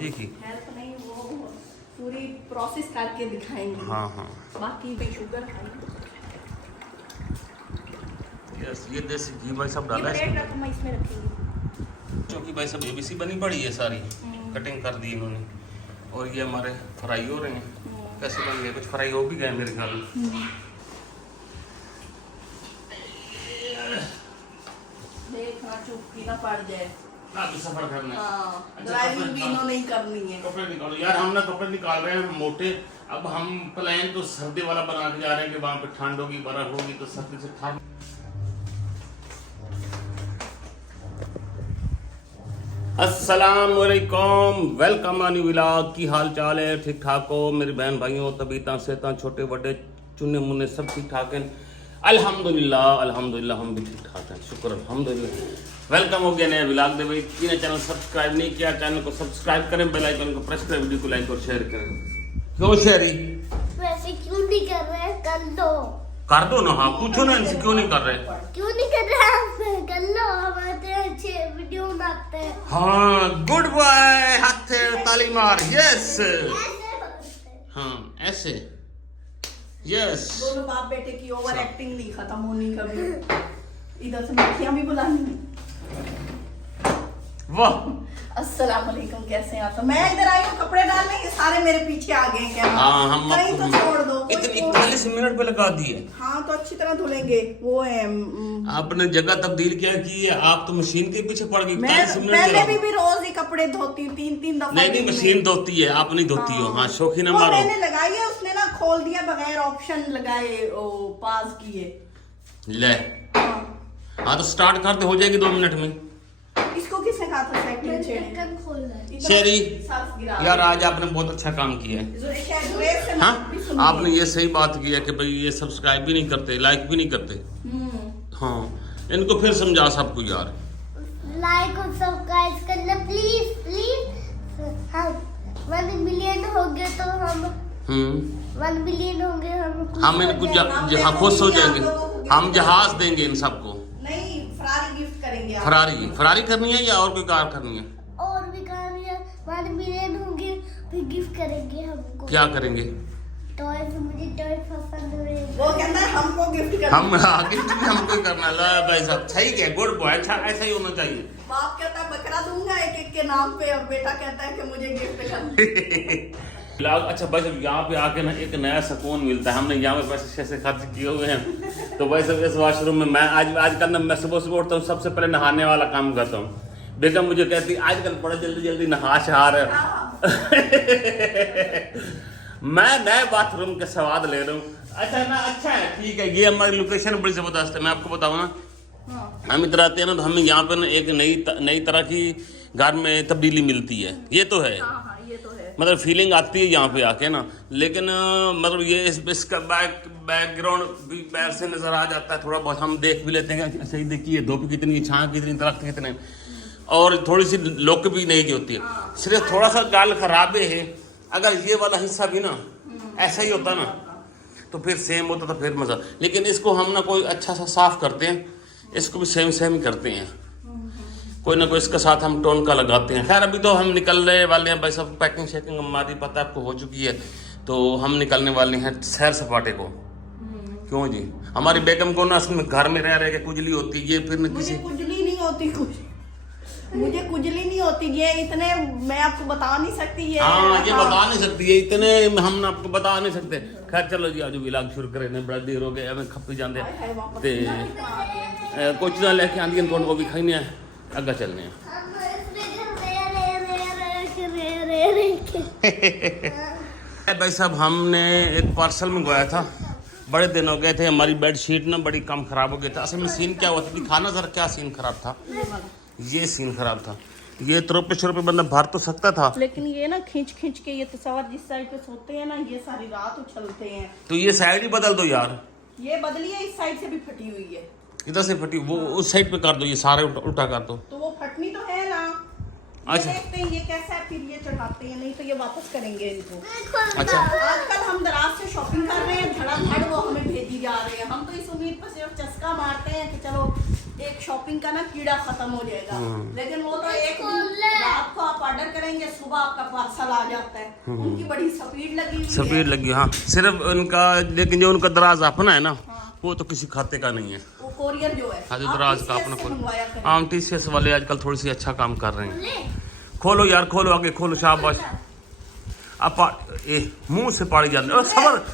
ठीक ही हेल्प नहीं, वो पूरी प्रोसेस करके दिखाएंगे। हाँ हाँ बाकी पे शुगर खाई। यस, ये देसी घी भाई सब डाला है प्लेट इसमें, रखो, मैं इसमें रखूंगी। क्योंकि भाई सब एबीसी बनी पड़ी है सारी, कटिंग कर दी इन्होंने। और ये हमारे फ्राई हो रहे हैं। कैसे बन गए? कुछ फ्राई हो भी गए मेरे ख्याल में। देखना चुप ना पड़ जाए। अब सफर करना है। हाँ, ड्राइविंग भी इन्होंने नहीं करनी है। कपड़े निकालो यार, हम ना कपड़े निकाल रहे हैं मोटे। अब हम प्लान तो सर्दी वाला बना के जा रहे हैं कि वहाँ पे ठंड होगी, बर्फ होगी, तो सर्दी से ठंड। अस्सलाम वालेकुम, वेलकम आनी व्लॉग। की हाल चाल है? ठीक ठाक हो मेरी बहन भाइयों? तबीयतां सेहतां छोटे बड़े चुने मुन्ने सब ठीक ठाक हैं अल्हम्दुलिल्लाह। अल्हम्दुलिल्लाह हम भी ठीक ठाक हैं, शुक्र अल्हम्दुलिल्लाह। वेलकम हो गया नया व्लॉग दे भाई। जिन्हें चैनल सब्सक्राइब नहीं किया चैनल को सब्सक्राइब करें, बेल आइकन को प्रेस करें, वीडियो को लाइक और शेयर करें। क्यों शेयरी वैसे क्यों नहीं कर रहे? कर लो। कर दो ना। हाँ पूछो ना इनसे, क्यों नहीं कर रहे? क्यों नहीं कर रहे आप? कर लो, हमारे अच्छे वीडियो बनाते हैं। हाँ गुड बॉय, हाथ ताली मार। यस ऐसे बनाते हैं। हाँ ऐसे यस। दोनों बाप बेटे की ओवर एक्टिंग नहीं खत्म होनी कभी। इधर से मक्खियां भी बुलानी। वाह, अस्सलाम वालेकुम, कैसे हैं आप? तो मैं इधर आई हूँ कपड़े डालने, ये सारे मेरे पीछे आ गए क्या? हाँ हम कहीं तो छोड़ दो। इतने 41 मिनट पे लगा दिए। हाँ तो अच्छी तरह धुलेंगे। वो है आपने जगह तब्दील क्या की है? आप तो मशीन के पीछे पड़ गई। मैं 41 मिनट पहले लगाओ। भी रोज ही कपड़े धोती हूँ, 3-3 दफा। नहीं मशीन धोती है, आप नहीं धोती हो। हाँ शौकीन वो मारो। मैंने लगाई है, उसने ना खोल दिया बगैर ऑप्शन लगाए, पास किए। ले हाँ तो स्टार्ट कर दे, हो जाएगी 2 मिनट में। इसको किसने कहा था सेटिंग छेड़ने? ढक्कन खोल रहा है। शेरी साफ गिरा यार, आज आपने बहुत अच्छा काम किया है। शायद ड्रेस से हाँ भी सुनी आपने ये सही बात की है कि भाई ये सब्सक्राइब भी नहीं करते, लाइक भी नहीं करते। हाँ इनको फिर समझा सबको यार। लाइक और सब्सक्राइब करना प्लीज प्लीज। हम 1 मिलियन हो गए तो हम 1 मिलियन होंगे हम इनको हाँ खुश हो जाएंगे। हम जहाज देंगे इन सबको। नहीं, फरारी गिफ्ट करेंगे आप। फरारी करनी है या और कोई कार करनी है? और भी कहानियाँ 1 मिलियन होंगे फिर गिफ्ट करेंगे हमको। क्या करेंगे? टॉयज, मुझे टॉय पसंद है। वो कहता है हमको गिफ्ट करना। हम गिफ्ट भी हमको ही करना। ला भाई साहब सही है, गुड बॉय। अच्छा ऐसा ही होना चाहिए। बाप कहता है बकरा दूंगा एक के नाम पे, और बेटा कहता है कि मुझे गिफ्ट करना। अच्छा भाई साहब यहाँ पे आके ना एक नया सुकून मिलता है। हमने यहाँ पे पैसे खर्च किए हुए हैं। तो भाई साहब इस वॉशरूम में मैं आजकल ना मैं सुबह उठता हूँ, सबसे पहले नहाने वाला काम करता हूँ। बेगम मुझे कहती है आजकल बड़ा जल्दी नहा शहा रहे। मैं नए बाथरूम के स्वाद ले रहा हूँ। अच्छा ना, अच्छा है, ठीक है। ये हमारी लोकेशन बड़ी जबरदस्त है। मैं आपको बताऊँ ना, हम इधर आते हैं ना तो हमें यहाँ पे ना एक नई तरह की घर में तब्दीली मिलती है। ये तो है, हाँ ये तो है। मतलब फीलिंग आती है यहाँ पे आके ना। लेकिन मतलब ये इसका बैकग्राउंड भी बैर से नजर आ जाता है थोड़ा बहुत। हम देख भी लेते हैं कि सही देखिए धूप कितनी, छां कितनी, दरख्त कितने, और थोड़ी सी लुक भी नहीं की होती है। सिर्फ थोड़ा सा गाल खराब है। अगर ये वाला हिस्सा भी ना ऐसा ही होता ना तो फिर सेम होता तो फिर मजा। लेकिन इसको हम ना कोई अच्छा सा साफ करते हैं, इसको भी सेम ही करते हैं। कोई ना कोई इसके साथ हम टोन का लगाते हैं। खैर अभी तो हम निकलने वाले हैं भाई सब। पैकिंग शेकिंग हमारी पता आपको हो चुकी है, तो हम निकलने वाले हैं सैर सपाटे को। क्यों जी? हमारी बेगम को ना उसमें घर में रह के कुजली होती है। फिर न किसी कुजली नहीं होती, मुझे कुजली नहीं होती। ये इतने मैं आपको बता नहीं सकती। ये हाँ ये बता नहीं सकती है, इतने हम आपको बता नहीं सकते। खैर चलो जी आज व्लॉग शुरू करें। बड़ा देर हो गया, हमें खपी जाते ते कुछ ना लेके आंदी को भी खाई है। अग्गा चलने हैं। भाई साहब हमने एक पार्सल मंगवाया था, बड़े दिन हो गए थे। हमारी बेडशीट ना बड़ी कम खराब हो गई था। असल में सीन क्या हुआ था, दिखाना जरा क्या सीन खराब था। ये सीन खराब था। ये ₹3 बंदा भर तो सकता था, लेकिन ये ना खींच के ये तस्वर जिस साइड पे सोते हैं ना, ये सारी रात उछलते हैं। तो ये साइड ही बदल दो यार। ये बदली है, इस साइड से भी फटी हुई है। इधर से फटी, वो उस साइड पे कर दो, ये सारे उल्टा कर दो। तो वो फटनी तो है ना। अच्छा देखते हैं ये कैसा है, फिर ये चढ़ाते हैं, नहीं तो ये वापस करेंगे इनको। अच्छा आजकल हम दराज से शॉपिंग कर रहे हैं, धड़ाधड़ वो हमें भेजी जा रहे हैं। हम तो इस उम्मीद पर सिर्फ चस्का मारते हैं कि चलो एक शॉपिंग का ना कीड़ा खत्म हो जाएगा। लेकिन वो तो एक रात को आप ऑर्डर करेंगे, सुबह आपका पार्सल आ जाता है। उनकी बड़ी स्पीड लगी हुई है। स्पीड लगी, हाँ सिर्फ उनका, लेकिन जो उनका दराज अपना है ना, वो तो किसी खाते का नहीं है। वो कोरियर जो है, हाँ जो आप दराज का TCS अपना से खोल, मंगवाया करें। आम TCS वाले आजकल थोड़ी सी अच्छा काम कर रहे हैं। खोलो यार, खोलो आगे, खोलो, शाबाश। अब मुंह से पाड़ी जाती है। सबर,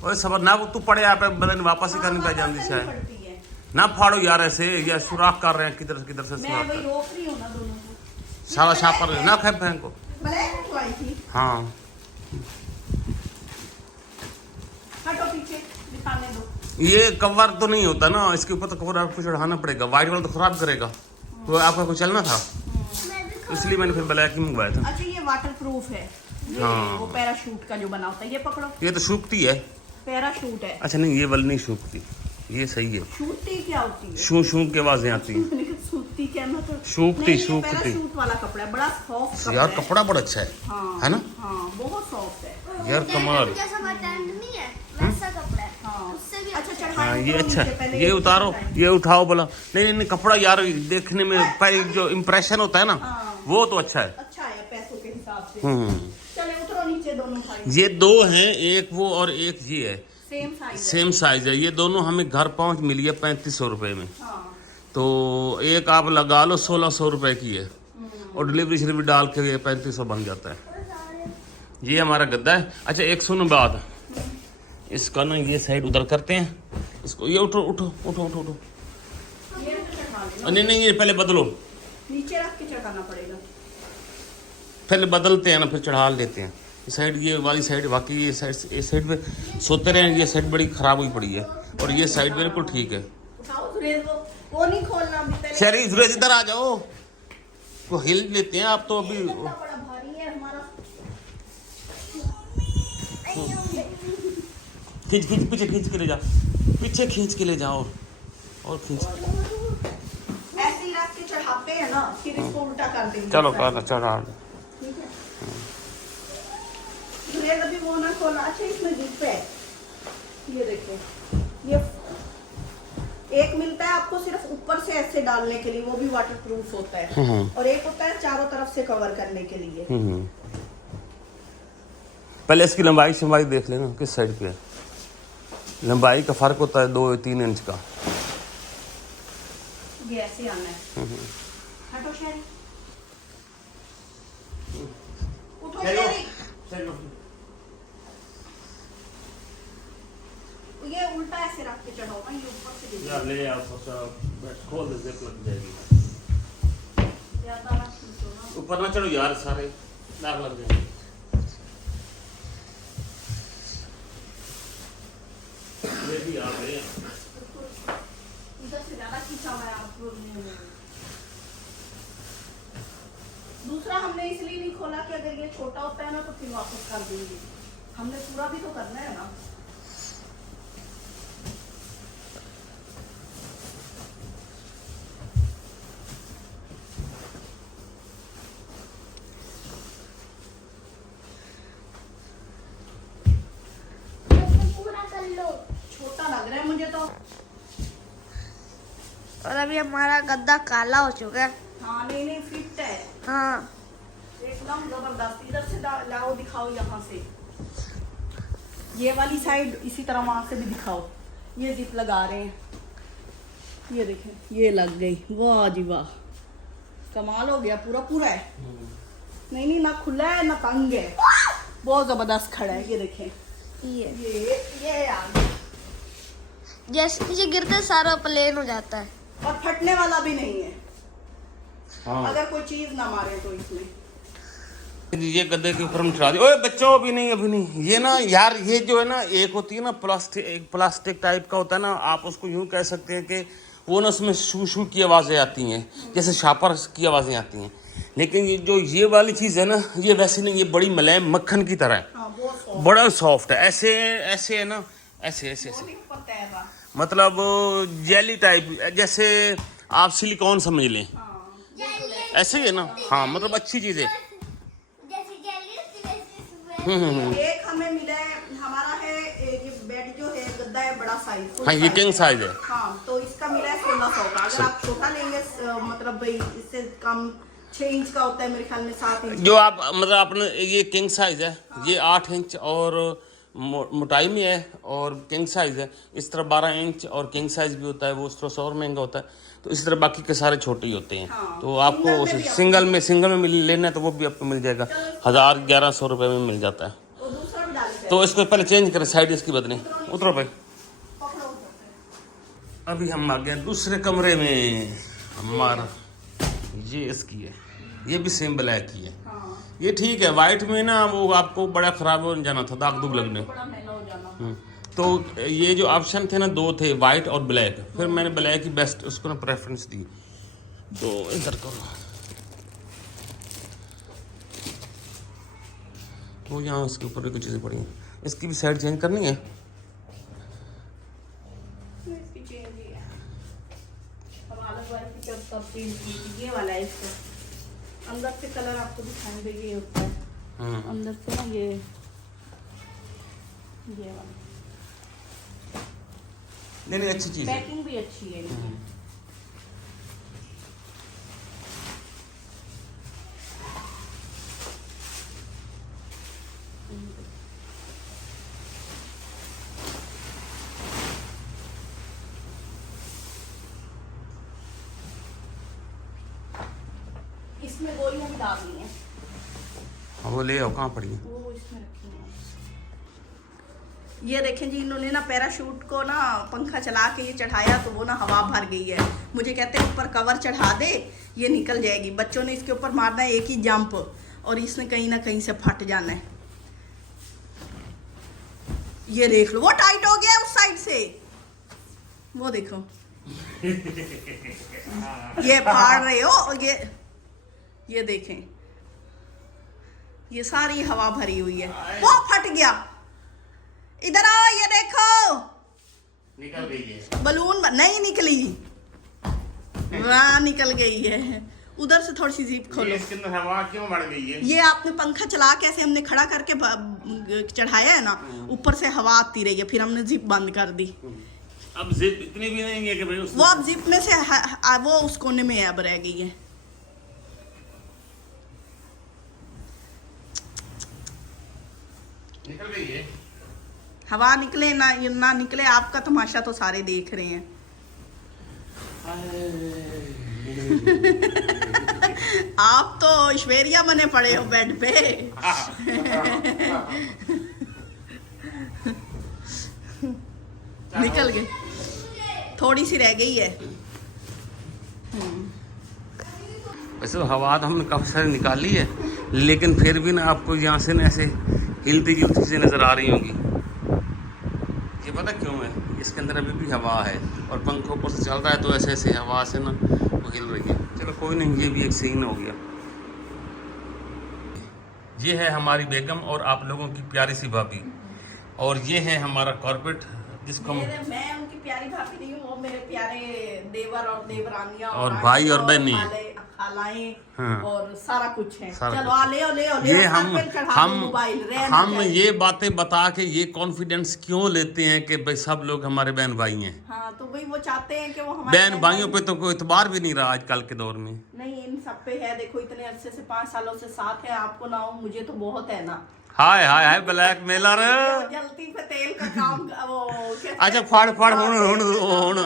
ओए सबर ना, तू पड़े आप बदन वापस ही करनी पड़ जाती वापस है। करनी पड़ती है। ना फाड़ो यार ऐसे, या सुराख कर रहे हैं किधर किधर से मैं सुराख वही कर, रोक रही हूँ ना दोनों को। सारा शापर ना खाए बहन को। ब्लैक मंगवाई थी। हाँ हटो पीछे, दिखाने दो। ये कवर तो नहीं होता ना, इसके ऊपर तो कवर आपको चढ़ाना पड़ेगा। व्हाइट वाला तो खराब करेगा, तो आपका कुछ चलना था, इसलिए मैंने फिर ब्लैक ही मंगवाया था। अच्छा ये वाटर प्रूफ है। ये हाँ। वो पैराशूट का जो बना होता है, ये पकड़ो। ये तो सूखती है। पैराशूट है। अच्छा नहीं, ये वाली नहीं सूखती, ये सही है। शूटती क्या होती है? शू शू की आवाजें आती हैं। सूखती क्या ना, तो सूखती, नहीं, ये सूखती। पैराशूट वाला कपड़ा है, बड़ा सॉफ्ट यार कपड़ा है। कपड़ा बड़ा अच्छा है, हाँ, है ना? हाँ बहुत सॉफ्ट है। यार कमाल। जैसा बटन नहीं है वैसा कपड़ा है। हाँ उससे भी अच्छा अच्छा चढ़ाओ। हाँ ये ऊपर अच्छा नीचे, है, पहले ये उतारो, चढ़ाएं। ये उठाओ बोला। नहीं नहीं कपड़ा यार देखने में पहले जो इम्प्रेशन होता है ना, हाँ। वो तो अच्छा है। अच्छा है पैसों के हिसाब से। हम्म। चले उतरो नीचे दोनों भाई। ये दो हैं, एक वो और एक ये है, सेम साइज है। सेम साइज है। ये दोनों हमें घर पहुंच मिली है 3500 रुपए में। हाँ। तो एक आप लगा लो 1600 रुपए की है, और डिलीवरी शरीफ डाल के ये 3500 बन जाता है। ये हमारा गद्दा है। अच्छा एक सुनो बात, इसका ना ये साइड उधर करते हैं इसको। ये उठो उठो उठो उठो उठो। ये तो चढ़ा लेना। नहीं नहीं, ये पहले बदलो, नीचे रख के चढ़ाना पड़ेगा। पहले बदलते हैं ना, फिर चढ़ा लेते हैं। इस साइड, ये वाली साइड, बाकी ये साइड पे सोते रहे। ये साइड बड़ी खराब हुई पड़ी है, और ये साइड बिल्कुल ठीक है। उठाओ सुरेश, वो नहीं खोलना अभी पहले। शरी सुरेश इधर आ जाओ, तो हिल लेते हैं आप तो अभी। गद्दा बड़ा भारी है हमारा। खींच खींच पीछे खींच के ले जा, पीछे खींच के ले जाओ, और खींच। ऐसे ही रख के चढ़ाते हैं ना, फिर इसको उल्टा कर देंगे। चलो कर चढ़ा। ठीक है। सुरेश अभी वो ना खोला। अच्छा इसमें जिप है, ये देखो, ये एक मिलता है आपको सिर्फ ऊपर से ऐसे डालने के लिए, वो भी वाटर प्रूफ होता है। और एक होता है चारों तरफ से कवर करने के लिए। पहले इसकी लंबाई शंबाई देख लेना किस साइड पे है। लंबाई का फर्क होता है 2-3 इंच का। ये ऐसे आना है। हटो शेरी, उठो शेरी। ये उल्टा ऐसे रख के चढ़ाओ ना, ये ऊपर से गिर यार ले आओ, खोल दे, जिप लग जाएगी। ज्यादा ना खींचो ना। ऊपर ना चढ़ो यार, सारे दाग लग जाएंगे। ये भी आ गए। इधर से ज्यादा खींचा हुआ है आपको। दूसरा हमने इसलिए नहीं खोला कि अगर ये छोटा होता है ना तो फिर वापस कर देंगे। हमने पूरा भी तो करना है ना। पूरा कर लो। छोटा लग रहा है मुझे तो। और अभी हमारा गद्दा काला हो चुका है। हाँ नहीं नहीं फिट है हाँ एकदम जबरदस्त। इधर से लाओ, दिखाओ यहाँ से। ये वाली साइड इसी तरह वहां से भी दिखाओ। ये जिप लगा रहे हैं, ये देखें, ये लग गई। वाह जी वाह, कमाल हो गया। पूरा पूरा है। नहीं नहीं, ना खुला है ना तंग है, बहुत जबरदस्त खड़ा है। ये देखें, ये यार जैसे नीचे गिरते सारा प्लेन हो जाता है। और फटने वाला भी नहीं है। हाँ। अगर कोई चीज ना मारे तो इसमें। ये गद्दे के ऊपर हम चढ़ा दिए। ओए बच्चों, अभी नहीं अभी नहीं। ये ना यार, ये जो है ना, एक होती है ना प्लास्टिक, एक प्लास्टिक टाइप का होता है ना, आप उसको यूं कह सकते हैं कि वो ना उसमें शू शू की आवाज़ें आती हैं, जैसे शापर की आवाज़ें आती हैं। लेकिन ये जो ये वाली चीज़ है ना, ये वैसी नहीं, ये बड़ी मुलायम मक्खन की तरह है। हाँ, बहुत soft। बड़ा सॉफ्ट है। ऐसे ऐसे है ना, ऐसे ऐसे ऐसे, ऊपर तैरना। मतलब जेली टाइप, जैसे आप सिलिकॉन समझ लें, ऐसे ही है ना। हाँ मतलब अच्छी चीज़ है। एक हमें मिला है, हमारा है ये बेड जो है, गद्दा गद्दा है बड़ा साइज। हाँ ये किंग साइज है। हाँ तो इसका मिला है 1600 का। अगर आप छोटा लेंगे मतलब भाई इससे कम 6 इंच का होता है मेरे ख्याल में, 7 इंच जो आप मतलब आपने ये किंग साइज है, ये 8 इंच और मोटाई में है, और किंग साइज है। इस तरह 12 इंच और किंग साइज भी होता है, वो उस तरह 100 और महंगा होता है। तो इस तरह बाकी के सारे छोटे ही होते हैं। हाँ, तो आपको सिंगल में लेना है तो वो भी आपको मिल जाएगा, 1000-1100 रुपये में मिल जाता है। और दूसरा भी डाल तो इसको पहले चेंज करें, साइड इसकी बदलें। उतरो भाई। पकड़ो। अभी हम आ गए दूसरे कमरे में। हमारा ये इसकी है, ये भी सेम ब्लैक की है। हाँ ये ठीक है। वाइट में ना वो आपको बड़ा खराब हो जाना था, दाग दुग लगने। बड़ा महंगा हो जाना। तो ये जो ऑप्शन थे ना, 2 थे, वाइट और ब्लैक। फिर मैंने ब्लैक ही बेस्ट उसको ना प्रेफरेंस दी। तो इधर करो, तो यहाँ उसके ऊपर भी कुछ चीज़ें पड़ी हैं। इसकी भी साइड चेंज करनी है। इसकी चेंज ही है। अब अलग वाली की तब चेंज की, ये वाला है इसका। अंदर से कलर आपको दिखाएंगे, ये होता है अंदर से ना, ये वाला नहीं अच्छी चीज़ है। पैकिंग भी अच्छी है इनकी। इसमें गोलियां भी डाल दी हैं। हाँ वो ले आओ, कहाँ पड़ी है? वो इसमें रखी हैं। ये देखें जी, इन्होंने ना पैराशूट को ना पंखा चला के ये चढ़ाया तो वो ना हवा भर गई है। मुझे कहते हैं ऊपर कवर चढ़ा दे, ये निकल जाएगी। बच्चों ने इसके ऊपर मारना है एक ही जंप, और इसने कहीं ना कहीं से फट जाना है। ये देख लो, वो टाइट हो गया है उस साइड से, वो देखो ये फाड़ रहे हो। और ये देखें, ये सारी हवा भरी हुई है, वो फट गया। इधर आओ, ये देखो निकल गई है बलून नहीं निकली, वहाँ निकल गई है। उधर से थोड़ी सी जीप खोलो। इसके अंदर हवा क्यों बढ़ गई है? ये आपने पंखा चला के ऐसे हमने खड़ा करके चढ़ाया है ना, ऊपर से हवा आती रही है, फिर हमने जीप बंद कर दी। अब जिप इतनी भी नहीं है कि भाई वो अब जीप में से वो उस कोने में अब रह गई है। निकल गई है। हवा निकले ना निकले, आपका तमाशा तो सारे देख रहे हैं। आप तो ऐश्वर्या बने पड़े हो बेड पे। निकल गए, थोड़ी सी रह गई है। वैसे हवा तो हमने काफ़ी सारी निकाली है, लेकिन फिर भी ना आपको यहाँ से ना ऐसे हिलती जुलती से नज़र आ रही होगी। ये पता क्यों है? इसके अंदर अभी भी हवा है और पंखा ऊपर से चल रहा है, तो ऐसे ऐसे हवा से ना वो हिल रही है। चलो कोई नहीं, ये भी एक सीन हो गया। ये है हमारी बेगम और आप लोगों की प्यारी सी भाभी, और ये है हमारा कॉर्पोरेट जिसको हम मैं उनकी प्यारी भाभी नहीं हूँ, वो मेरे प्यारे देवर और देवरानियां और भाई और बहनी, खालाएं हाँ, और सारा कुछ है। सारा चलो कुछ। ले ये हम मोबाइल ये बातें बता के ये कॉन्फिडेंस क्यों लेते हैं कि भाई सब लोग हमारे बहन भाई हैं। हाँ तो भाई वो चाहते हैं कि वो हमारे बहन भाइयों पे तो कोई इतबार भी नहीं रहा आजकल के दौर में। नहीं, इन सब पे है। देखो इतने अरसे से 5 सालों से साथ है, आपको ना हो मुझे तो बहुत है ना। हाय हाय हाय ब्लैक मेलर। जलती पे तेल का काम वो अच्छा फाड़ हुण।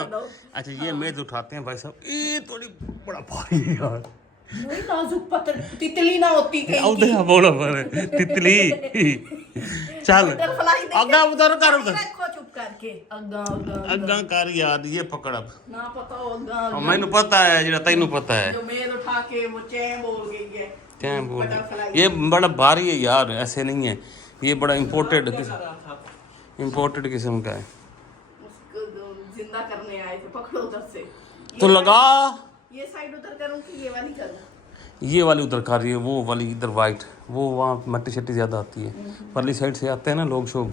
अच्छा ये मेज उठाते हैं भाई साहब, ये थोड़ी बड़ा भारी है यार। नहीं नाजुक पत्थर, तितली ना होती कहीं की। उधर बोलो पर तितली। चल बटरफ्लाई देखे। अग्गा उधर कर उधर। देखो चुप करके अग्गा अग्गा कर यार, ये पकड़ अब। ना पता हो अग्गा मैनू पता है जेड़ा तैनू पता है। जो मेज उठा के वो चैन बोल गई है। क्या बोल बटरफ्लाई। ये बड़ा भारी है यार, ऐसे नहीं है। ये बड़ा इम्पोर्टेड किस्म का है। उसको जिंदा करने आए थे, पकड़ो उधर से। तो लगा ये साइड उधर करूं कि ये वाली करूं? ये वाली उधर कर रही है, वो वाली इधर वाइट, वो वहाँ मट्टी शट्टी ज़्यादा आती है। परली साइड से आते हैं ना लोग शोग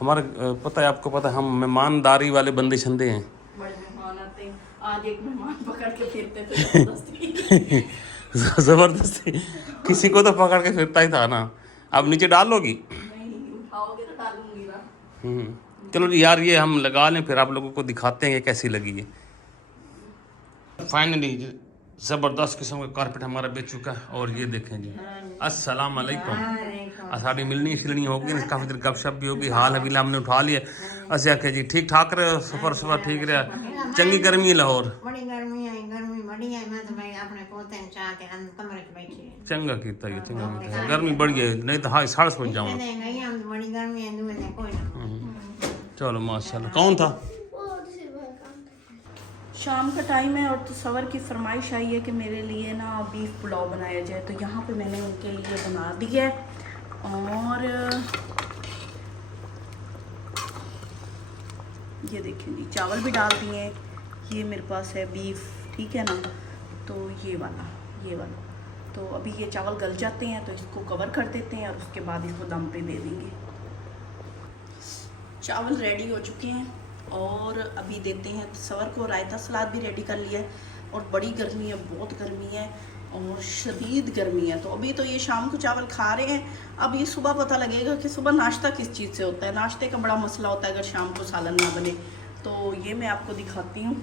हमारे, पता है आपको पता है, हम मेहमानदारी वाले बंदे छंदे हैं। बड़े मेहमान आते हैं। आज एक मेहमान पकड़ के फिरते थे जबरदस्ती। जबरदस्ती किसी को तो पकड़ के फिरता ही था ना। अब नीचे डाल लोगी? नहीं उठाओगे तो डालूंगी ना। चलो यार ये हम लगा लें, फिर आप लोगों को दिखाते हैं कि कैसी लगी है। फाइनली ज़बरदस्त किस्म का कारपेट हमारा बेच चुका है। और ये देखें जी, अस्सलाम वालेकुम। साड़ी मिलनी शिलनी होगी ना, काफ़ी देर गपशप भी होगी। हाल अभी हमने उठा लिया। अच्छा क्या जी, ठीक ठाक रहे, सफर ठीक रहा, चंगी गर्मी है लाहौर, बड़ी गर्मी आई, गर्मी बड़ी आई। मैं तो भाई अपने पोते चाह के अंदर कमरे में बैठी चंगा कीता ये, चंगा कीता। गर्मी बढ़ गई, नहीं तो हाँ 6:30 बज जाऊँ। बड़ी गर्मी है, मैंने कोई ना। चलो माशाल्लाह। कौन था? शाम का टाइम है और तसव्वुर की फरमाइश आई है कि मेरे लिए ना बीफ पुलाव बनाया जाए, तो यहाँ पे मैंने उनके लिए बना दिया है। और ये देखें जी, चावल भी डाल दिए हैं। ये मेरे पास है बीफ, ठीक है ना, तो ये वाला। तो अभी ये चावल गल जाते हैं तो इसको कवर कर देते हैं और उसके बाद इसको दम पे दे देंगे। चावल रेडी हो चुके हैं और अभी देते हैं तसव्वुर को। रायता सलाद भी रेडी कर लिया है। और बड़ी गर्मी है, बहुत गर्मी है और शदीद गर्मी है। तो अभी तो ये शाम को चावल खा रहे हैं, अब ये सुबह पता लगेगा कि सुबह नाश्ता किस चीज़ से होता है। नाश्ते का बड़ा मसला होता है अगर शाम को सालन ना बने। तो ये मैं आपको दिखाती हूँ,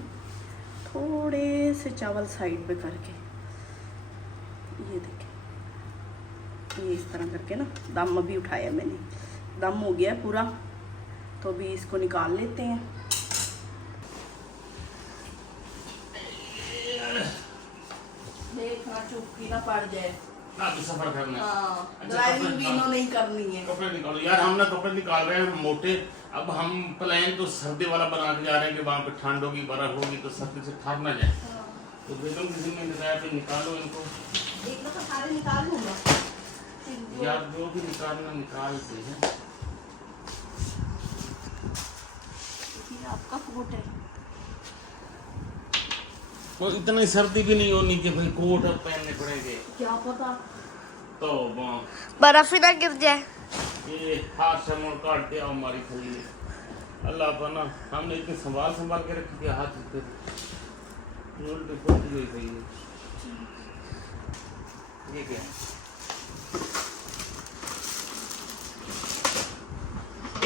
थोड़े से चावल साइड पे करके, ये देखें, ये इस तरह करके ना दम अभी उठाया मैंने, दम हो गया है पूरा। तो अभी इसको निकाल लेते हैं। देखना चुप्पी ना पड़ जाए। आप सफर करना है। हाँ, ड्राइविंग भी इन्होंने ही करनी है। कपड़े निकालो यार, हम ना कपड़े निकाल रहे हैं मोटे। अब हम प्लान तो सर्दी वाला बना के जा रहे हैं कि वहाँ पे ठंड होगी, बर्फ होगी, तो सर्दी से ठहर ना जाए। तो बेगम किसी में इंतजार पे निकालो इनको। एक तो सारे निकाल लूँगा यार, जो भी निकालना निकालते हैं। ये आपका कोट है। तो इतनी सर्दी भी नहीं होनी कि भाई कोट अब पहनने पड़ेंगे। क्या पता तो बर्फ ही ना गिर जाए। ये हाथ से मोड़ काट के हमारी खली अल्लाह पना, हमने इतनी संभाल के रखी थी हाथ पे उल्टी पुल्टी हुई थी। ये क्या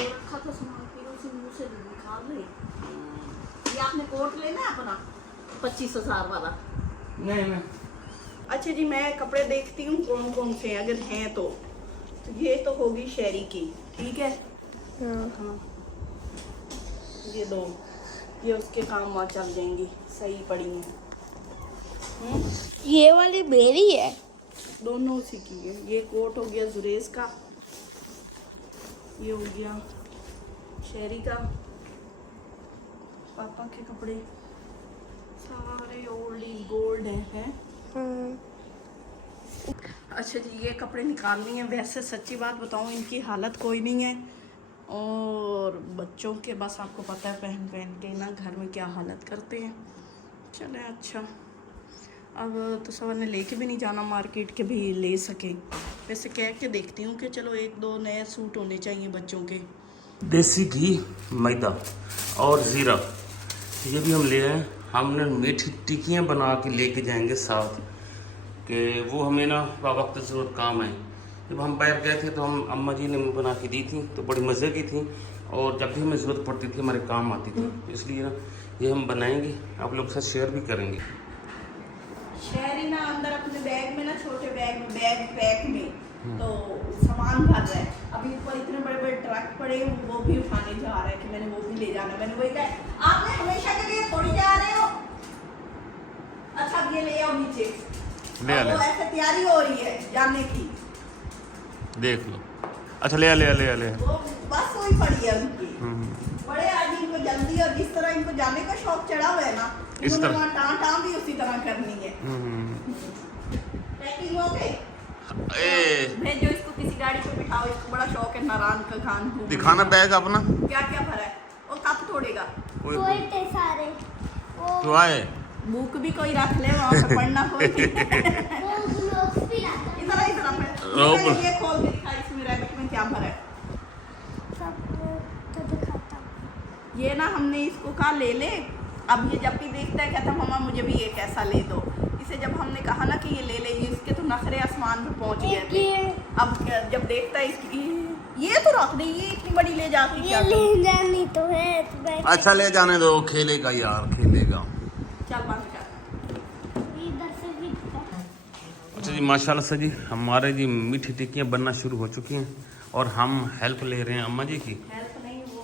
रखा था सामान, फिर उसे मुंह से निकाल रहे। ये आपने कोट लेना है अपना 25,000 वाला? नहीं। अच्छा जी, मैं कपड़े देखती हूँ कौन कौन से अगर हैं तो ये तो होगी शेरी की, ठीक है। हाँ, ये दो, ये उसके काम वहाँ चल जाएंगी, सही पड़ी हैं। ये वाली मेरी है। दोनों उसी की है। ये कोट हो गया जुरेज का, ये हो गया शेरी का। पापा के कपड़े सारे ओल्ड इज गोल्ड हैं। अच्छा जी, ये कपड़े निकालनी है। वैसे सच्ची बात बताऊं, इनकी हालत कोई नहीं है। और बच्चों के बस आपको पता है पहन के ना घर में क्या हालत करते हैं। चले अच्छा, अब तो सवाल ने लेके भी नहीं जाना मार्केट के भी ले सके। वैसे कह के देखती हूँ कि चलो 1-2 नए सूट होने चाहिए बच्चों के। देसी घी, मैदा और ज़ीरा, ये भी हम ले आए। हमने मीठी टिक्कियाँ बना के लेके जाएंगे साथ, कि वो हमें ना वक्त ज़रूरत काम आए। जब हम बाहर गए थे तो हम अम्मा जी ने बना के दी थी, तो बड़ी मज़े की थी और जब भी हमें ज़रूरत पड़ती थी हमारे काम आती थी। इसलिए ना ये हम बनाएंगे, आप लोग के साथ शेयर भी करेंगे। शहरी ना अंदर अपने बैग में ना, छोटे बैग पैक में तो सामान भर रहा है। अभी ऊपर इतने बड़े बड़े ट्रक पड़े हैं, वो भी उठाने जा रहा है कि मैंने वो भी ले जाना। मैंने वही कहा, आपने हमेशा के लिए थोड़ी जा रहे हो। अच्छा, अब ये ले आओ नीचे, ले आ, ले। तो ऐसे तैयारी हो रही है जाने की, देख लो। अच्छा ले आ। वो बस वही पड़ी है उनकी। बड़े आदमी इनको जल्दी, और जिस तरह इनको जाने का शौक चढ़ा हुआ है ना, इस तरह वहाँ टाँ भी उसी तरह करनी है। पैकिंग हो गई, भेजो इसको किसी गाड़ी पे बिठाओ। इसको बड़ा शौक है नारायण का खान घूमने। दिखाना बैग अपना, क्या क्या भरा है, वो कब तोड़ेगा। कोई सारे तो आए बुक भी कोई रख ले वहाँ पे पढ़ना कोई। वो ग्लोव्स भी लाता है। इधर ये खोल के दिखा, इसमें रैबिट में क्या भरा है। सब तो दिखाता हूँ। ये ना हमने इसको कहा ले ले। अब ये जब भी देखता है कहता मम्मा मुझे भी एक ऐसा ले दो। इसे जब हमने कहा ना कि ये ले ले, इसके तो नखरे आसमान पे पहुँच गए थे। अब जब देखता है इसकी ये तो रख दे, ये इतनी बड़ी ले जाती ये क्या ले जानी तो है तो बैठ अच्छा ले जाने दो, खेलेगा यार खेलेगा। चल बंद कर। इधर से भी अच्छा जी माशाल्लाह से जी हमारे जी मीठी टिक्कियाँ बनना शुरू हो चुकी हैं और हम हेल्प ले रहे हैं अम्मा जी की। हेल्प नहीं, वो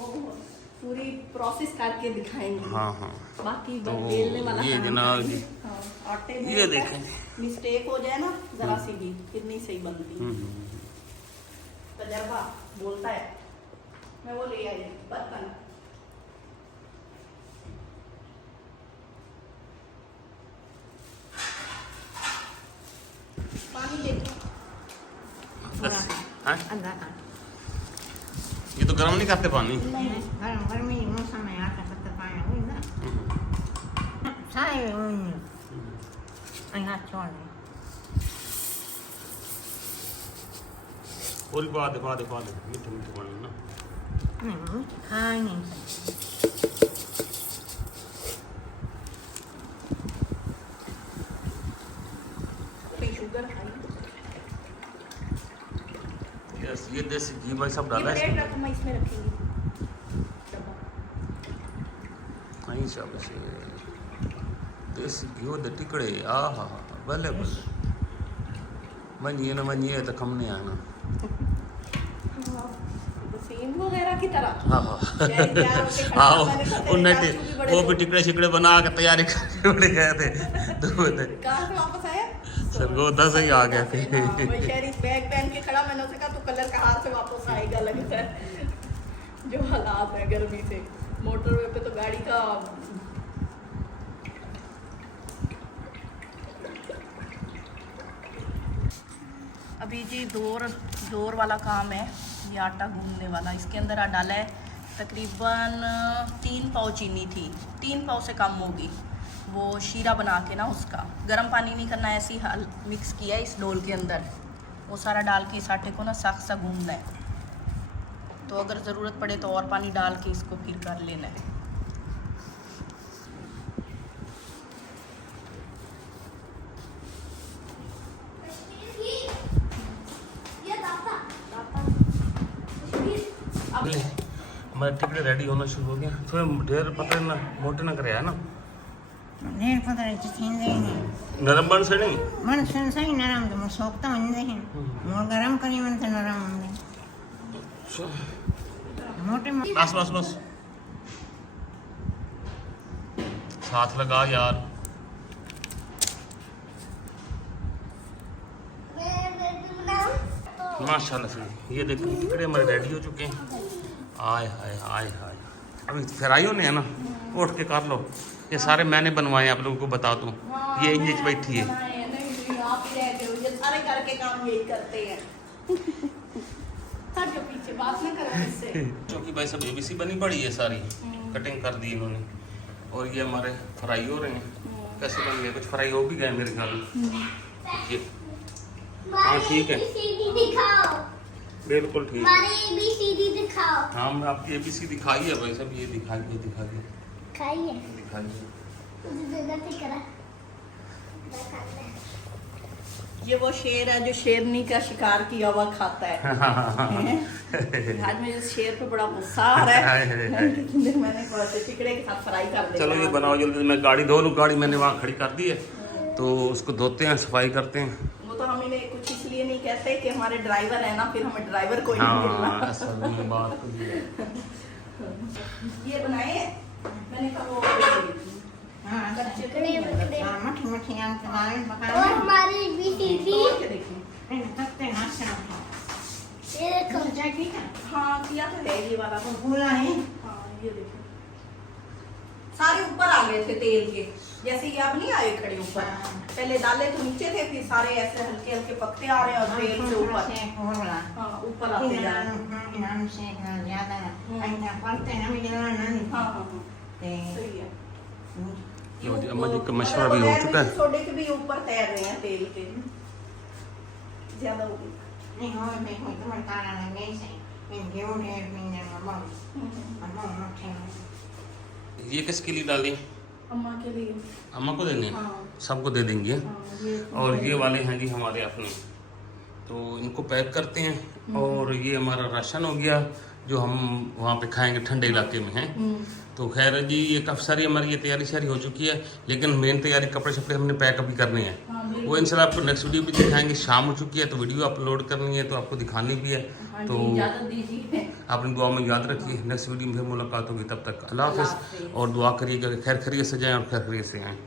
पूरी प्रोसेस करके दिखाएंगे। हाँ हाँ बाकी तो बेलने वाला ये काम जनाब करके। जी, हाँ, आटे में ये होता है, देखें। मिस्टेक हो जाए ना जरा सी भी कितनी सही बनती है। हम्म। तजर्बा बोलता है। मैं वो ले आई बर्तन। पानी देखो। बस, हाँ? अंदर का ये तो गर्म नहीं करते पानी। नहीं गर्मी मौसम में आटा पत्ता पानी हुई ना सारे यहाँ छोड़ दे और पा दे मीठे मीठे पानी ना। नहीं खाए नहीं कोई शुगर खाई। यस ये देसी घी भाई सब ये डाला है ब्रेड इसमें। रखो, मैं इसमें रखूंगी डब्बा। नहीं सब से देसी घी दे टिकड़े आहा भले भले मनिए तो कम नहीं आना। तो सेम वगैरह की तरह। हाँ हाँ जैसे तैयार होके खड़ा हाँ था, मैंने कहा तेरे उन्हें चाचू भी बड़े वो भी लोग। टिकड़े शिकड़े बना के तैयारी करके उड़े गए थे तो कहाँ से वापस आया? सरगोदा से ही आ गए थे। हाँ, वही शहरी बैग पहन के खड़ा, मैंने उसे कहा तू कलर कहाँ से वापस आएगा, लगता है जो हालात है गर्मी से। मोटरवे पे तो गाड़ी का अभी जी दौर वाला काम है। ये आटा गूंदने वाला, इसके अंदर डाला है तकरीबन 3 पाव चीनी थी, 3 पाव से कम होगी। वो शीरा बना के ना उसका गर्म पानी नहीं करना, ऐसे ही हल मिक्स किया है इस डोल के अंदर। वो सारा डाल के इस आटे को ना सख्त सा गूंदना है। तो अगर ज़रूरत पड़े तो और पानी डाल के इसको फिर कर लेना है। ये दाता अब हमारे टिकड़े रेडी होना शुरू हो गया। थोड़े ढेर पतले ना मोटे ना करे है ना, ढेर पता नहीं नरम बन से नहीं। मन सही नरम तो सोखता मंदे हैं मोर गरम करी मन तो नरम मंदे मोटे बस बस बस साथ लगा यार। माशाल्लाह से ये देखो टिकड़े हमारे रेडी हो चुके हैं। आय हाय आय हाय अभी फ्राइयों ने है ना, उठ के कर लो। ये सारे मैंने बनवाए हैं, आप लोगों को बता दूं। ये इंच बैठी है। नहीं, आप ही रह गए, ये सारे घर के काम यही करते हैं। हट जाओ पीछे, बात ना करो इससे। क्योंकि भाई सब एबीसी बनी पड़ी है सारी, कटिंग कर दी इन्होंने। और ये हमारे फ्राई हो रहे हैं। कैसे बन गए? कुछ फ्राई हो भी गए मेरे ख्याल में। ये हाँ ठीक है, ABCD दिखाओ, बिल्कुल ठीक है। हमारे ABCD दिखाओ। हाँ मैं आपकी एबीसी दिखाई है भाई सब। ये दिखाइए खाइए दिखाइए। मुझे देना ठीक करा। ये वो शेर है जो शेरनी का शिकार किया हुआ खाता है। आज मुझे इस शेर पे बड़ा गुस्सा आ रहा है। लेकिन देर मैंने टिकड़े के साथ फ्राई कर दिया। चलो ये बनाओ जल्दी। मैं गाड़ी धो लूँ। गाड़ी मैंने वहाँ खड़ी कर दी है, तो उसको धोते हैं, सफाई करते हैं। वो तो हम इन्हें कुछ इसलिए नहीं कहते कि हमारे ड्राइवर है ना, फिर हमें ड्राइवर को ही नहीं हाँ मिलना। असल में बात तो ये है। ये बनाए मैंने कहा वो हाँ कच्चे कड़े पकड़े। मठी मठी आम के बारे में और पका हमारी ABCD तोड़ के देखिए। नहीं पत्ते नाश रखो ये देखो। चाय की है हाँ किया तो है ये वाला। तो भूला है हाँ ये देखो सारे ऊपर आ गए थे तेल के, जैसे ये अब नहीं आए खड़े ऊपर। हाँ। पहले डाले तो नीचे थे, फिर सारे ऐसे हल्के हल्के पकते आ रहे हैं और तेल से ऊपर। से भूला हाँ ऊपर आते जा रहे हैं। इनाम से ज्यादा ऐसा पलते ना भी जला नहीं हाँ हाँ हाँ ते सही है। लो जी, अम्मा जी का मशवरा भी हो चुका है। सोडे के भी ऊपर तैर रहे हैं तेल के, ज्यादा हो गई। नहीं हो मैं कोई तो मरता ना नहीं से इन गेहूं ने मैंने मम्मा मठी ये किसके लिए डाली? अम्मा के लिए। अम्मा को देने हैं? हाँ सबको दे देंगे। हाँ, ये और ये वाले हैं जी हमारे अपने तो इनको पैक करते हैं। और ये हमारा राशन हो गया जो हम वहाँ पे खाएंगे, ठंडे इलाके में है। तो खैर जी ये काफ़ी सारी हमारी ये तैयारी सारी हो चुकी है, लेकिन मेन तैयारी कपड़े शपड़े हमने पैक अभी करने हैं। वो इंशाल्लाह आपको नेक्स्ट वीडियो भी दिखाएंगे। शाम हो चुकी है तो वीडियो अपलोड करनी है तो आपको दिखानी भी है। तो अपनी दुआ में याद रखिए, नेक्स्ट वीडियो में फिर मुलाकात होगी। तब तक अल्लाह हाफ़िज़ और दुआ करिएगा कि खैर खैरियत से जाएँ और खैर खैरियत से आएँ।